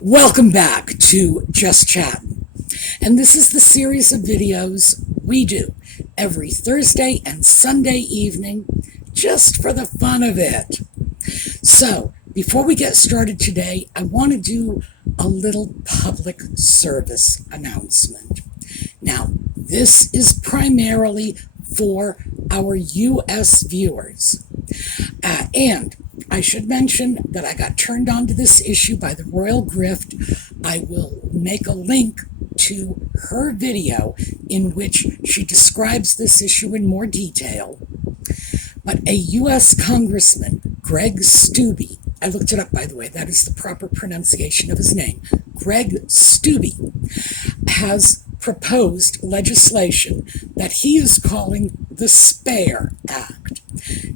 Welcome back to Just Chattin. And this is the series of videos we do every Thursday and Sunday evening just for the fun of it. So, before we get started today, I want to do a little public service announcement. Now, this is primarily for our U.S. viewers. And I should mention that I got turned on to this issue by the Royal Grift. I will make a link to her video in which she describes this issue in more detail. But a U.S. Congressman, Greg Steube, I looked it up, by the way, that is the proper pronunciation of his name, Greg Steube, has proposed legislation that he is calling the SPARE Act.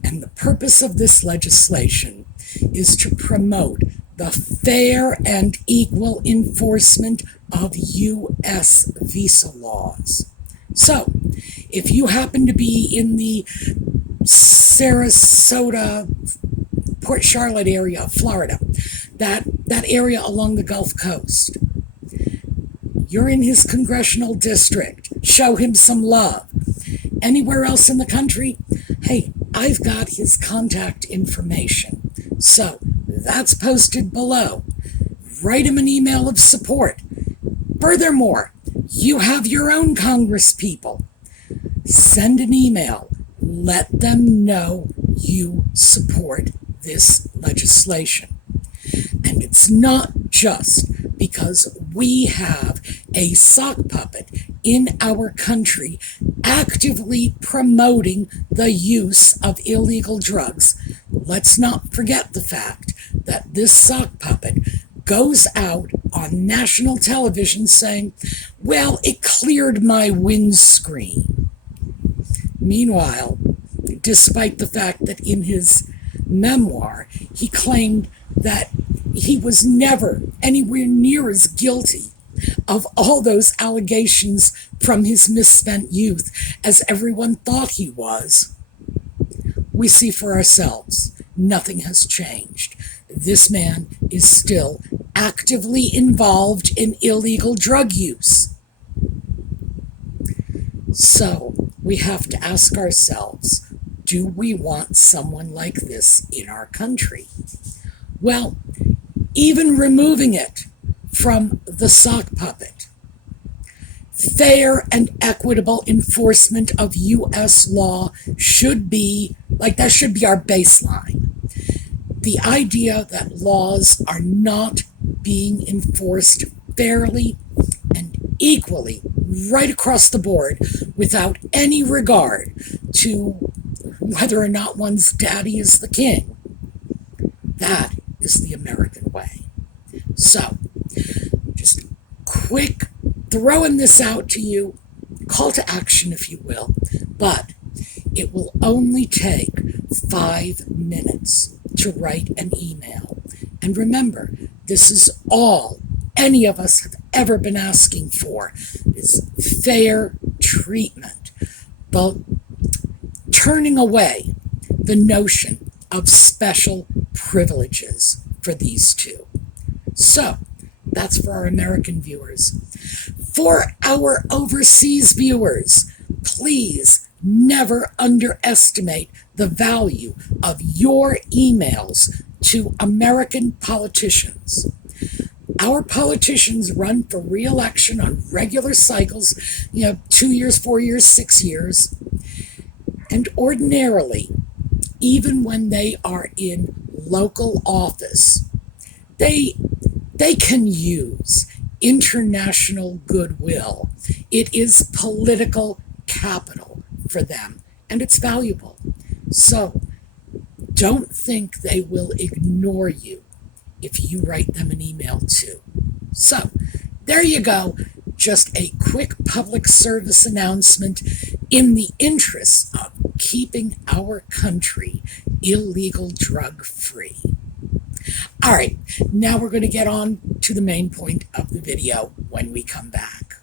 And the purpose of this legislation is to promote the fair and equal enforcement of U.S. visa laws. So, if you happen to be in the Sarasota, Port Charlotte area of Florida, that area along the Gulf Coast, you're in his congressional district, show him some love. Anywhere else in the country, hey, I've got his contact information. So that's posted below. Write him an email of support. Furthermore, you have your own congresspeople. Send an email. Let them know you support this legislation. And it's not just because we have a sock puppet in our country actively promoting the use of illegal drugs. Let's not forget the fact that this sock puppet goes out on national television saying, well, it cleared my windscreen. Meanwhile, despite the fact that in his memoir, he claimed that he was never anywhere near as guilty of all those allegations from his misspent youth as everyone thought he was. We see for ourselves, nothing has changed. This man is still actively involved in illegal drug use. So, we have to ask ourselves, do we want someone like this in our country? Well, even removing it from the sock puppet, fair and equitable enforcement of U.S. law should be, that should be our baseline. The idea that laws are not being enforced fairly and equally right across the board without any regard to whether or not one's daddy is the king, that is the American way. So, just quick throwing this out to you, call to action if you will, but it will only take 5 minutes to write an email. And remember, this is all any of us have ever been asking for, is fair treatment, but turning away the notion of special privileges for these two. So, that's for our American viewers. For our overseas viewers, please never underestimate the value of your emails to American politicians. Our politicians run for re-election on regular cycles, 2 years, 4 years, 6 years. And ordinarily, even when they are in local office, they can use international goodwill. It is political capital for them, and it's valuable. So don't think they will ignore you if you write them an email too. So there you go. Just a quick public service announcement in the interest of keeping our country illegal drug free. All right, now we're going to get on to the main point of the video when we come back.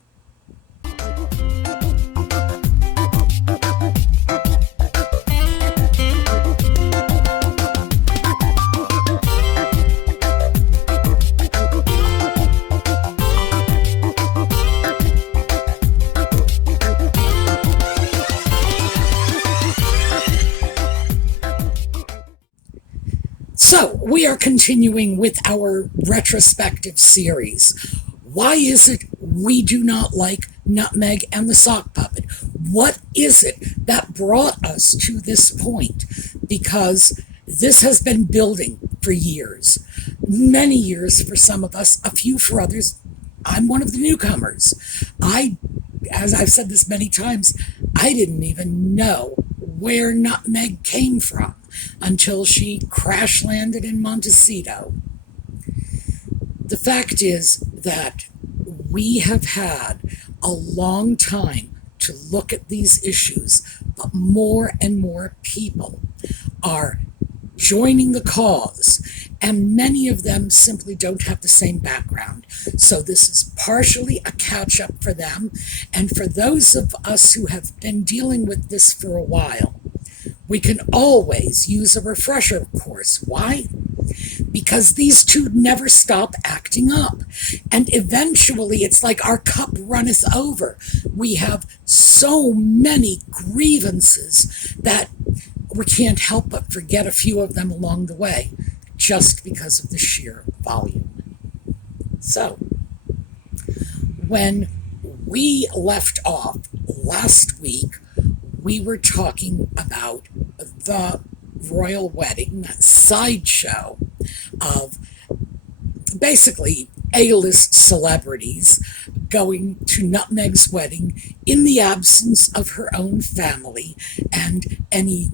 We are continuing with our retrospective series. Why is it we do not like Nutmeg and the Sock Puppet? What is it that brought us to this point? Because this has been building for years. Many years for some of us, a few for others. I'm one of the newcomers. As I've said this many times, I didn't even know where Nutmeg came from until she crash landed in Montecito. The fact is that we have had a long time to look at these issues, but more and more people are joining the cause, and many of them simply don't have the same background. So this is partially a catch-up for them, and for those of us who have been dealing with this for a while, we can always use a refresher course. Why? Because these two never stop acting up. And eventually it's like our cup runneth over. We have so many grievances that we can't help but forget a few of them along the way, just because of the sheer volume. So, when we left off last week, we were talking about the royal wedding, that sideshow of basically A-list celebrities going to Nutmeg's wedding in the absence of her own family and any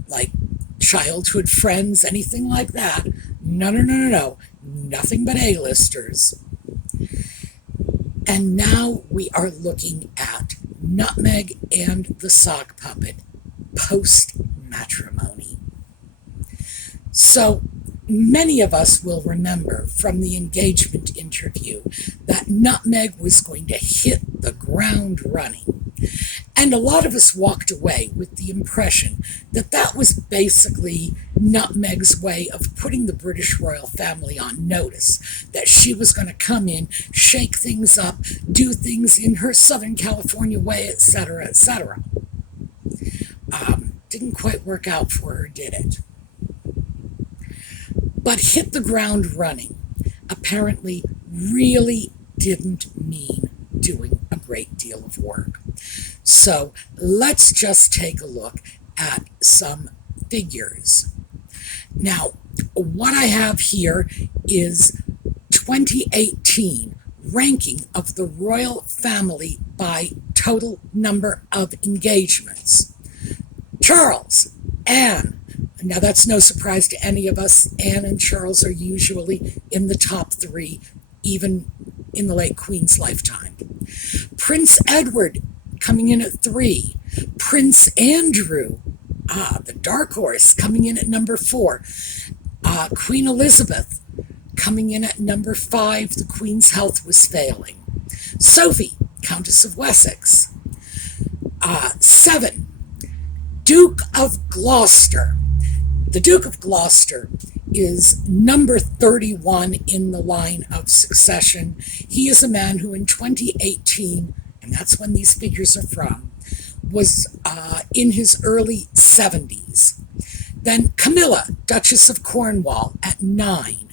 childhood friends, anything like that. No. Nothing but A-listers. And now we are looking at Nutmeg and the Sock Puppet post-matrimony. So many of us will remember from the engagement interview that Nutmeg was going to hit the ground running. And a lot of us walked away with the impression that that was basically Nutmeg's way of putting the British royal family on notice, that she was going to come in, shake things up, do things in her Southern California way, etc., etc. Didn't quite work out for her, did it? But hit the ground running apparently really didn't mean doing a great deal of work. So let's just take a look at some figures. Now, what I have here is 2018 ranking of the royal family by total number of engagements. Charles, Anne. Now, that's no surprise to any of us. Anne and Charles are usually in the top three, even in the late Queen's lifetime. Prince Edward coming in at 3. Prince Andrew, the dark horse, coming in at number 4. Queen Elizabeth coming in at number 5. The Queen's health was failing. Sophie, Countess of Wessex. 7. Duke of Gloucester. The Duke of Gloucester is number 31 in the line of succession. He is a man who in 2018, and that's when these figures are from, was in his early 70s. Then Camilla, Duchess of Cornwall, at 9.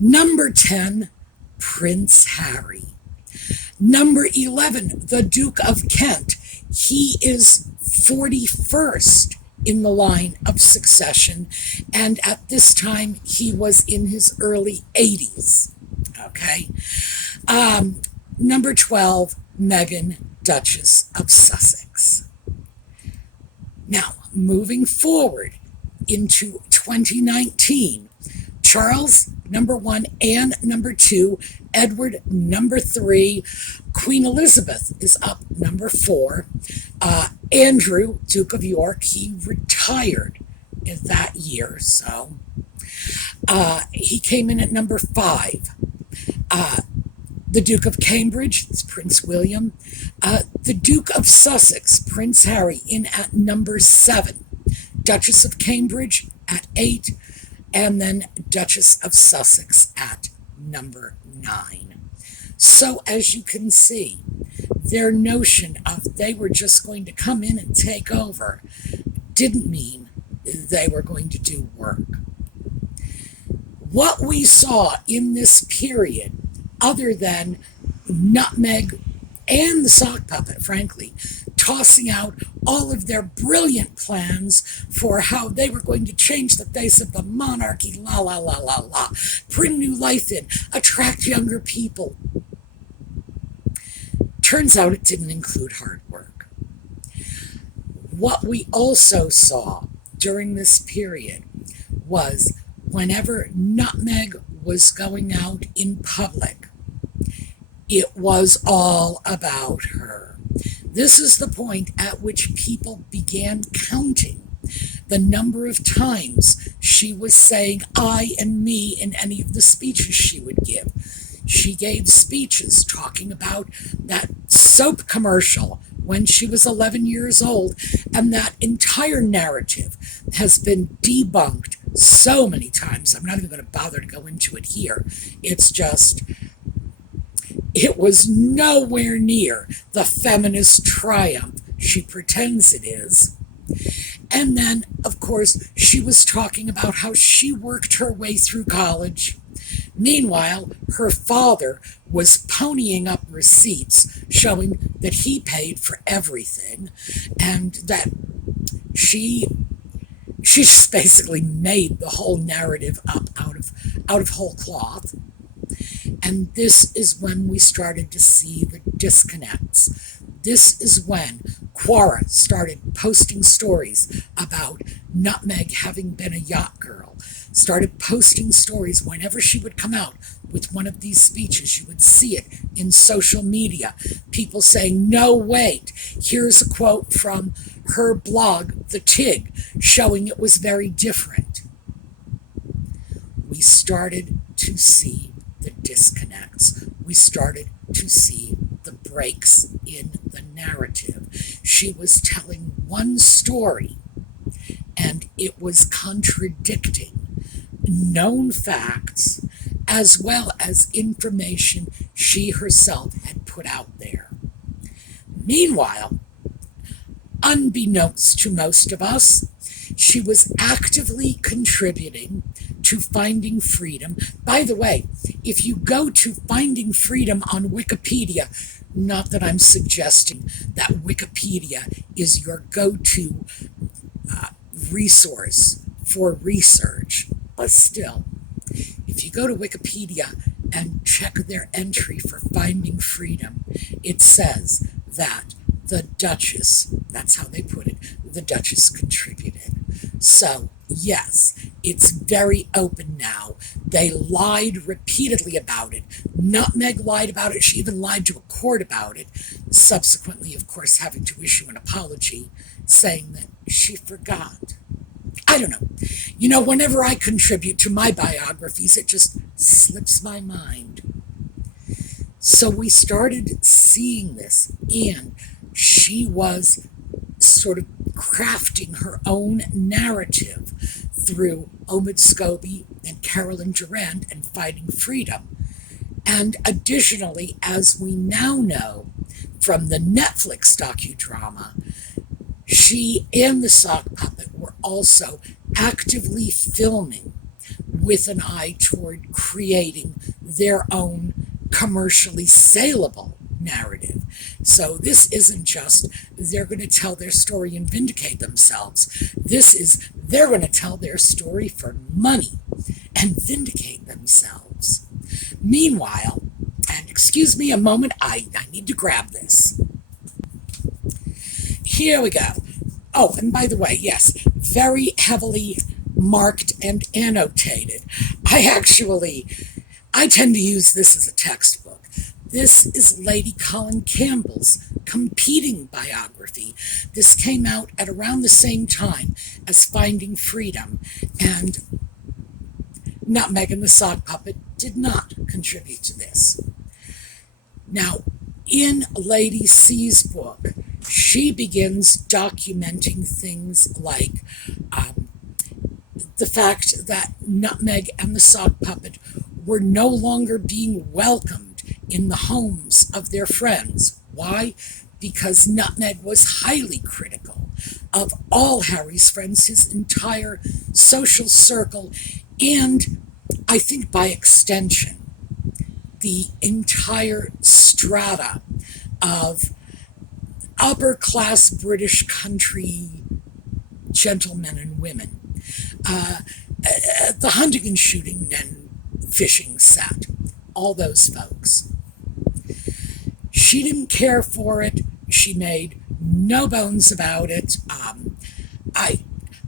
Number 10, Prince Harry. Number 11, the Duke of Kent. He is 41st in the line of succession, and at this time he was in his early 80s. Okay. Number 12, Meghan, Duchess of Sussex. Now, moving forward into 2019, Charles, number 1, Anne, number 2, Edward, number 3, Queen Elizabeth is up, number 4, Andrew, Duke of York, he retired in that year, so he came in at number 5. The Duke of Cambridge, it's Prince William. The Duke of Sussex, Prince Harry, in at number 7. Duchess of Cambridge at 8. And then Duchess of Sussex at number 9. So as you can see, their notion of they were just going to come in and take over didn't mean they were going to do work. What we saw in this period, other than Nutmeg and the sock puppet, frankly, tossing out all of their brilliant plans for how they were going to change the face of the monarchy, la la la la la, bring new life in, attract younger people. Turns out it didn't include hard work. What we also saw during this period was whenever Nutmeg was going out in public, it was all about her. This is the point at which people began counting the number of times she was saying I and me in any of the speeches she would give. She gave speeches talking about that soap commercial when she was 11 years old, and that entire narrative has been debunked so many times. I'm not even going to bother to go into it here. It's just, it was nowhere near the feminist triumph she pretends it is. And then, of course, she was talking about how she worked her way through college. Meanwhile, her father was ponying up receipts showing that he paid for everything, and that she just basically made the whole narrative up out of whole cloth. And this is when we started to see the disconnects. This is when Quora started posting stories about Nutmeg having been a yacht girl, started posting stories whenever she would come out with one of these speeches. You would see it in social media. People saying, no, wait, here's a quote from her blog, The Tig, showing it was very different. We started to see the disconnects. We started to see the breaks in the narrative. She was telling one story, and it was contradicting known facts as well as information she herself had put out there. Meanwhile, unbeknownst to most of us, she was actively contributing to Finding Freedom. By the way, if you go to Finding Freedom on Wikipedia, not that I'm suggesting that Wikipedia is your go-to resource for research, but still, if you go to Wikipedia and check their entry for Finding Freedom, it says that the Duchess, that's how they put it, the Duchess contributed. So, yes, it's very open now. They lied repeatedly about it. Nutmeg lied about it. She even lied to a court about it, subsequently, of course, having to issue an apology, saying that she forgot. I don't know. You know, whenever I contribute to my biographies, it just slips my mind. So we started seeing this, and she was sort of crafting her own narrative through Omid Scobie and Carolyn Durand and Fighting Freedom. And additionally, as we now know from the Netflix docudrama, she and the sock puppet were also actively filming with an eye toward creating their own commercially saleable narrative. So this isn't just they're going to tell their story and vindicate themselves. This is they're going to tell their story for money and vindicate themselves. Meanwhile, and excuse me a moment, I need to grab this. Here we go. Oh, and by the way, yes, very heavily marked and annotated. I tend to use this as a textbook. This is Lady Colin Campbell's competing biography. This came out at around the same time as Finding Freedom, and Nutmeg and the Sock Puppet did not contribute to this. Now, in Lady C's book, she begins documenting things like the fact that Nutmeg and the Sock Puppet were no longer being welcomed in the homes of their friends. Why? Because Nutmeg was highly critical of all Harry's friends, his entire social circle, and I think by extension, the entire strata of upper class British country gentlemen and women, the hunting and shooting and fishing set, all those folks. She didn't care for it. She made no bones about it.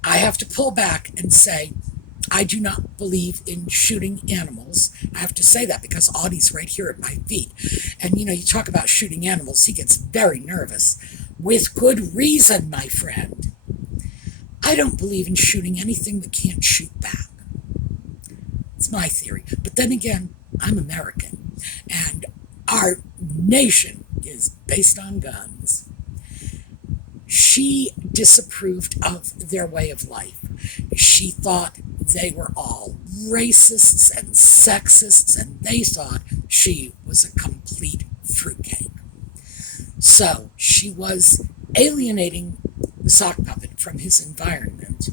I have to pull back and say I do not believe in shooting animals. I have to say that because Audie's right here at my feet. And, you talk about shooting animals, he gets very nervous. With good reason, my friend. I don't believe in shooting anything that can't shoot back. It's my theory. But then again, I'm American. And our nation is based on guns. She disapproved of their way of life. She thought they were all racists and sexists, and they thought she was a complete fruitcake. So she was alienating the sock puppet from his environment,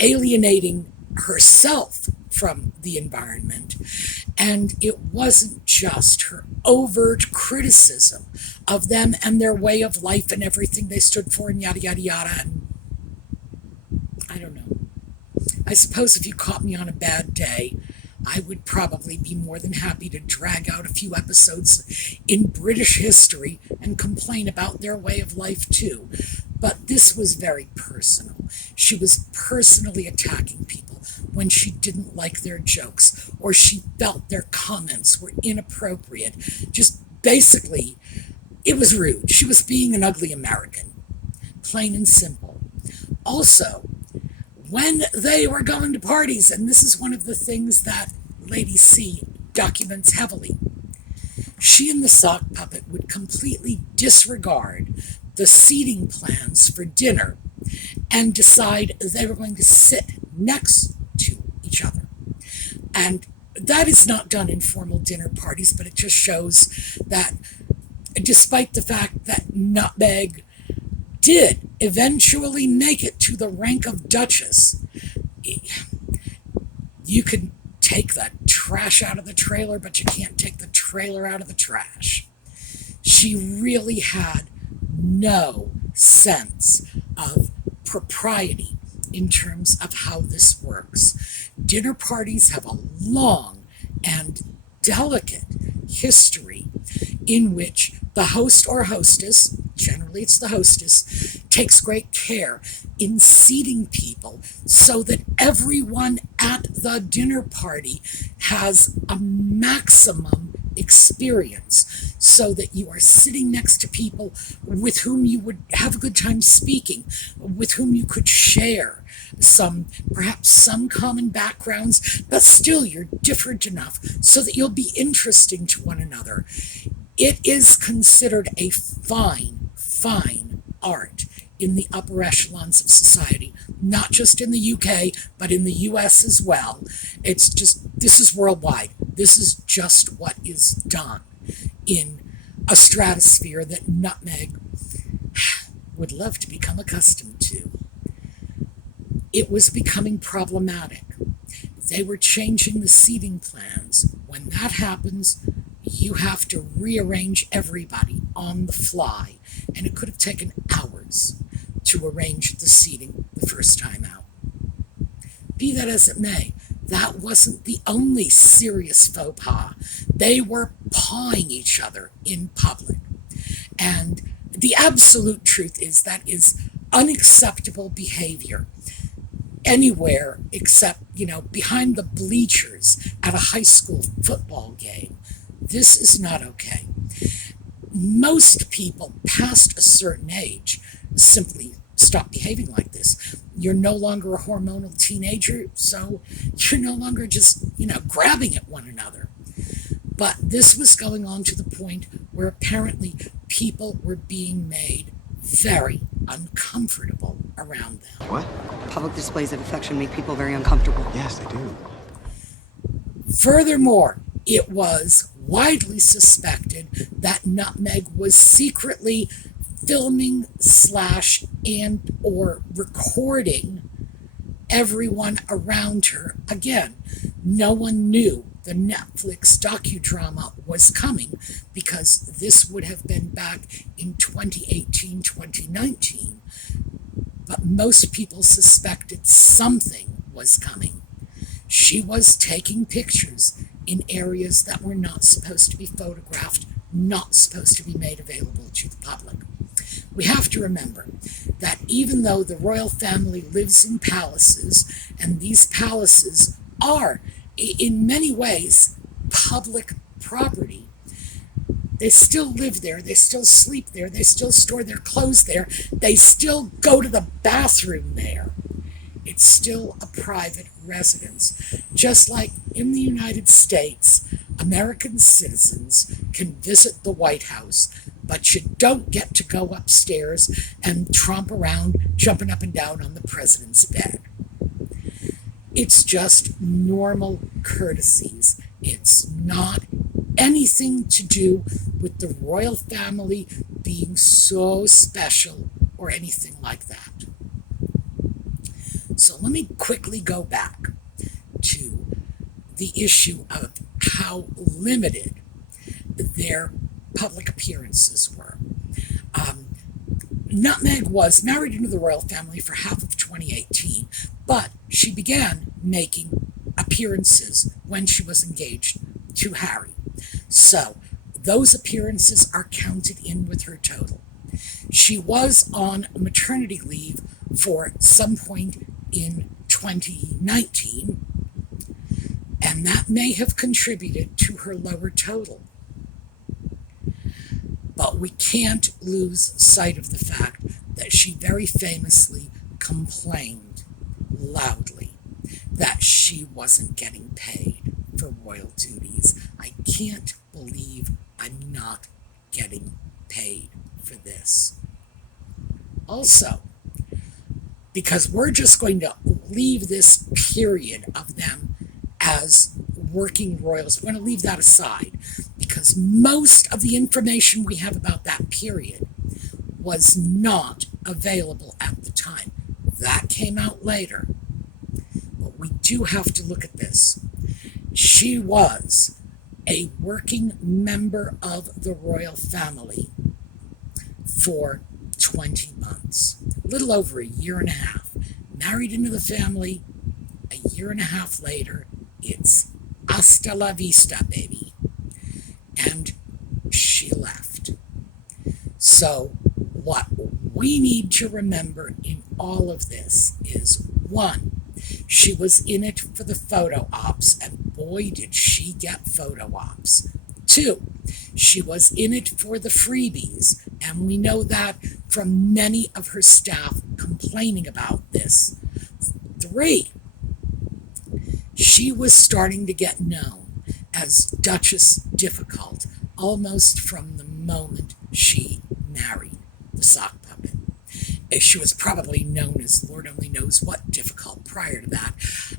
alienating herself from the environment, and it wasn't just her overt criticism of them and their way of life and everything they stood for and yada, yada, yada, and I don't know. I suppose if you caught me on a bad day, I would probably be more than happy to drag out a few episodes in British history and complain about their way of life too. But this was very personal. She was personally attacking people when she didn't like their jokes or she felt their comments were inappropriate. Just basically, it was rude. She was being an ugly American, plain and simple. Also, when they were going to parties, and this is one of the things that Lady C documents heavily, she and the sock puppet would completely disregard the seating plans for dinner and decide they were going to sit next to each other. And that is not done in formal dinner parties, but it just shows that despite the fact that Nutmeg did eventually make it to the rank of Duchess, you could take the trash out of the trailer, but you can't take the trailer out of the trash. She really had no sense of propriety in terms of how this works. Dinner parties have a long and delicate history in which the host or hostess, generally it's the hostess, takes great care in seating people so that everyone at the dinner party has a maximum experience, so that you are sitting next to people with whom you would have a good time speaking, with whom you could share perhaps some common backgrounds, but still you're different enough so that you'll be interesting to one another. It is considered a fine, fine art in the upper echelons of society, not just in the UK, but in the US as well. It's just, this is worldwide. This is just what is done in a stratosphere that Nutmeg would love to become accustomed to. It was becoming problematic. They were changing the seating plans. When that happens, you have to rearrange everybody on the fly, and it could have taken hours to arrange the seating the first time out. Be that as it may, that wasn't the only serious faux pas. They were pawing each other in public. And the absolute truth is that is unacceptable behavior anywhere except, behind the bleachers at a high school football game. This is not okay. Most people past a certain age simply stop behaving like this. You're no longer a hormonal teenager, so you're no longer just, grabbing at one another. But this was going on to the point where apparently people were being made very uncomfortable around them. What? Public displays of affection make people very uncomfortable. Yes, they do. Furthermore, it was widely suspected that Nutmeg was secretly filming / or recording everyone around her. Again, No one knew the Netflix docudrama was coming because this would have been back in 2018, 2019. But most people suspected something was coming. She was taking pictures in areas that were not supposed to be photographed, not supposed to be made available to the public. We have to remember that even though the royal family lives in palaces, and these palaces are, in many ways, public property, they still live there, they still sleep there, they still store their clothes there, they still go to the bathroom there. It's still a private residence. Just like in the United States, American citizens can visit the White House, but you don't get to go upstairs and tromp around, jumping up and down on the president's bed. It's just normal courtesies. It's not anything to do with the royal family being so special or anything like that. So let me quickly go back to the issue of how limited their public appearances were. Nutmeg was married into the royal family for half of 2018, but she began making appearances when she was engaged to Harry. So those appearances are counted in with her total. She was on maternity leave for some point in 2019, and that may have contributed to her lower total. But we can't lose sight of the fact that she very famously complained loudly that she wasn't getting paid for royal duties. I can't believe I'm not getting paid for this. Also, because we're just going to leave this period of them as working royals, we're going to leave that aside, because most of the information we have about that period was not available at the time. That came out later. But we do have to look at this. She was a working member of the royal family for 20 months, a little over a year and a half. Married into the family, a year and a half later, it's hasta la vista, baby. And she left. So what we need to remember in all of this is, one, she was in it for the photo ops, and boy did she get photo ops. Two, she was in it for the freebies, and we know that from many of her staff complaining about this. Three, she was starting to get known as Duchess Difficult almost from the moment she married the sock puppet. She was probably known as Lord only knows what difficult prior to that.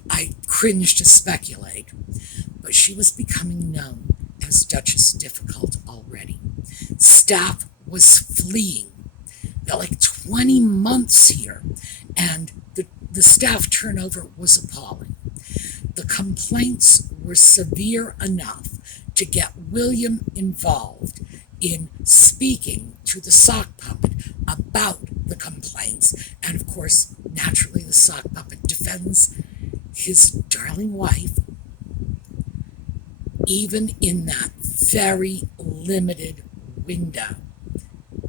I cringe to speculate, but she was becoming known as Duchess Difficult already. Staff was fleeing. Like 20 months here, and the staff turnover was appalling. The complaints were severe enough to get William involved in speaking to the sock puppet about the complaints. And of course, naturally, the sock puppet defends his darling wife, even in that very limited window.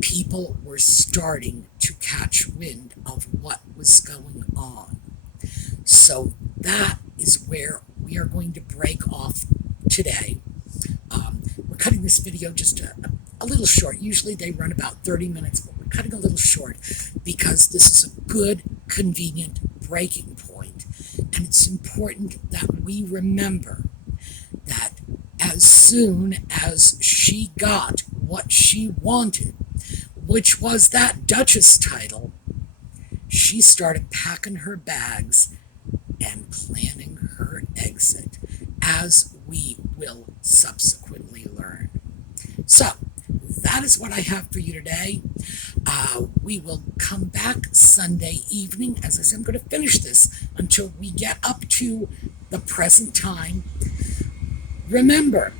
People were starting to catch wind of what was going on. So that is where we are going to break off today. We're cutting this video just a little short. Usually they run about 30 minutes, but we're cutting a little short because this is a good, convenient breaking point. And it's important that we remember that as soon as she got what she wanted, which was that Duchess title, she started packing her bags and planning her exit, as we will subsequently learn. So, that is what I have for you today. We will come back Sunday evening. As I said, I'm going to finish this until we get up to the present time. Remember,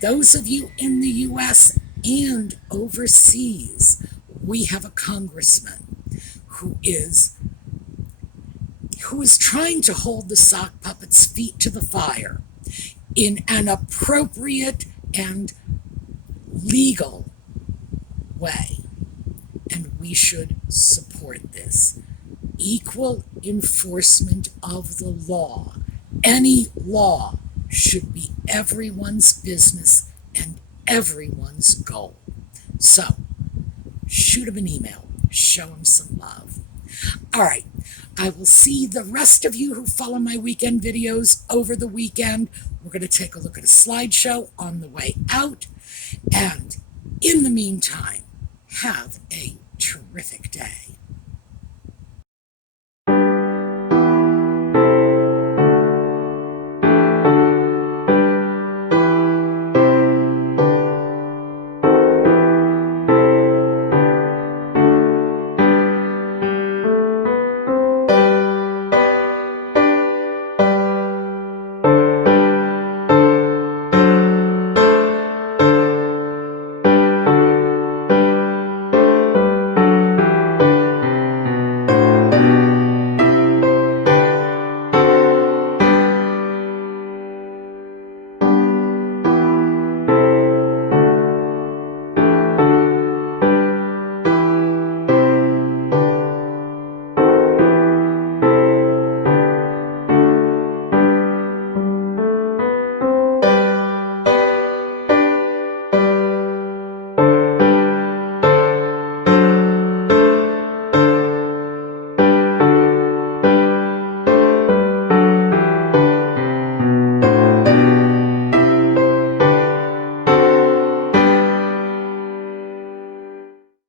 those of you in the U.S. and overseas, we have a congressman who is trying to hold the sock puppet's feet to the fire in an appropriate and legal way. And we should support this. Equal enforcement of the law. Any law should be everyone's business and everyone's goal. So, shoot him an email. Show him some love. All right. I will see the rest of you who follow my weekend videos over the weekend. We're going to take a look at a slideshow on the way out. And in the meantime, have a terrific day.